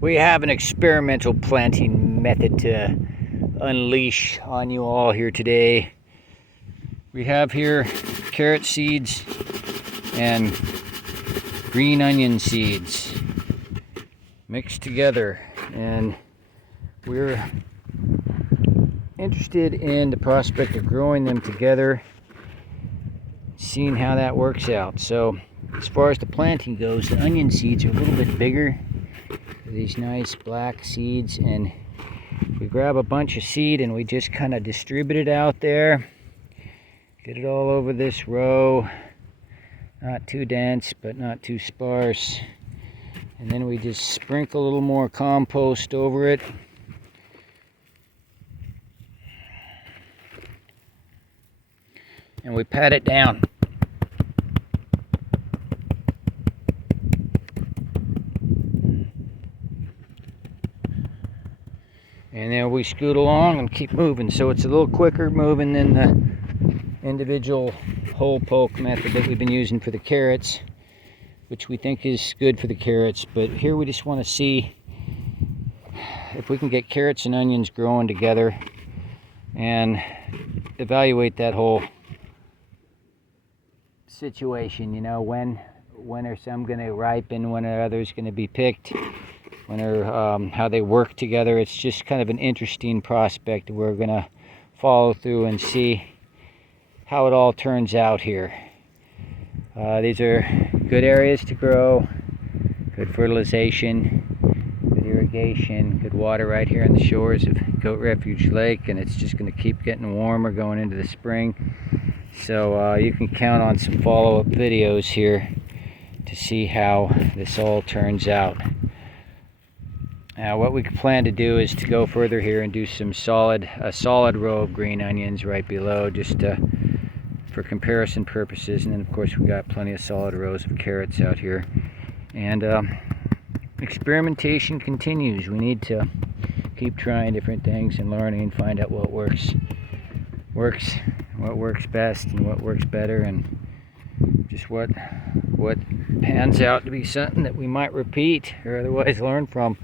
We have an experimental planting method to unleash on you all here today. We have here carrot seeds and green onion seeds mixed together, and we're interested in the prospect of growing them together, seeing how that works out. So as far as the planting goes, the onion seeds are a little bit bigger, these nice black seeds, and we grab a bunch of seed and we just kind of distribute it out there, get it all over this row, not too dense but not too sparse, and then we just sprinkle a little more compost over it. And we pat it down. And then we scoot along and keep moving. So it's a little quicker moving than the individual hole poke method that we've been using for the carrots, which we think is good for the carrots. But here we just want to see if we can get carrots and onions growing together and evaluate that whole situation. You know, when are some going to ripen, when are others going to be picked, when are how they work together. It's just kind of an interesting prospect. We're going to follow through and see how it all turns out here. These are good areas to grow, good fertilization, good irrigation, good water right here on the shores of Goat Refuge Lake, and it's just going to keep getting warmer going into the spring. So you can count on some follow-up videos here to see how this all turns out. Now what we plan to do is to go further here and do a solid row of green onions right below, just for comparison purposes. And then of course we got plenty of solid rows of carrots out here. And experimentation continues. We need to keep trying different things and learning and find out what works, what works best and what works better, and just what pans out to be something that we might repeat or otherwise learn from.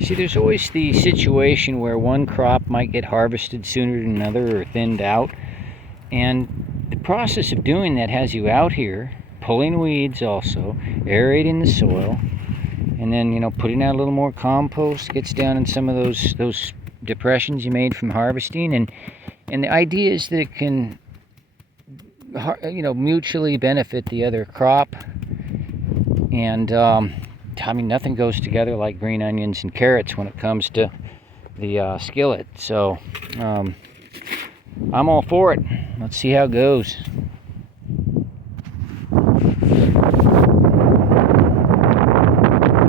See, there's always the situation where one crop might get harvested sooner than another or thinned out, and the process of doing that has you out here pulling weeds, also aerating the soil, and then, you know, putting out a little more compost, gets down in some of those depressions you made from harvesting, and the idea is that it can, you know, mutually benefit the other crop. And I mean, nothing goes together like green onions and carrots when it comes to the skillet. So I'm all for it. Let's see how it goes.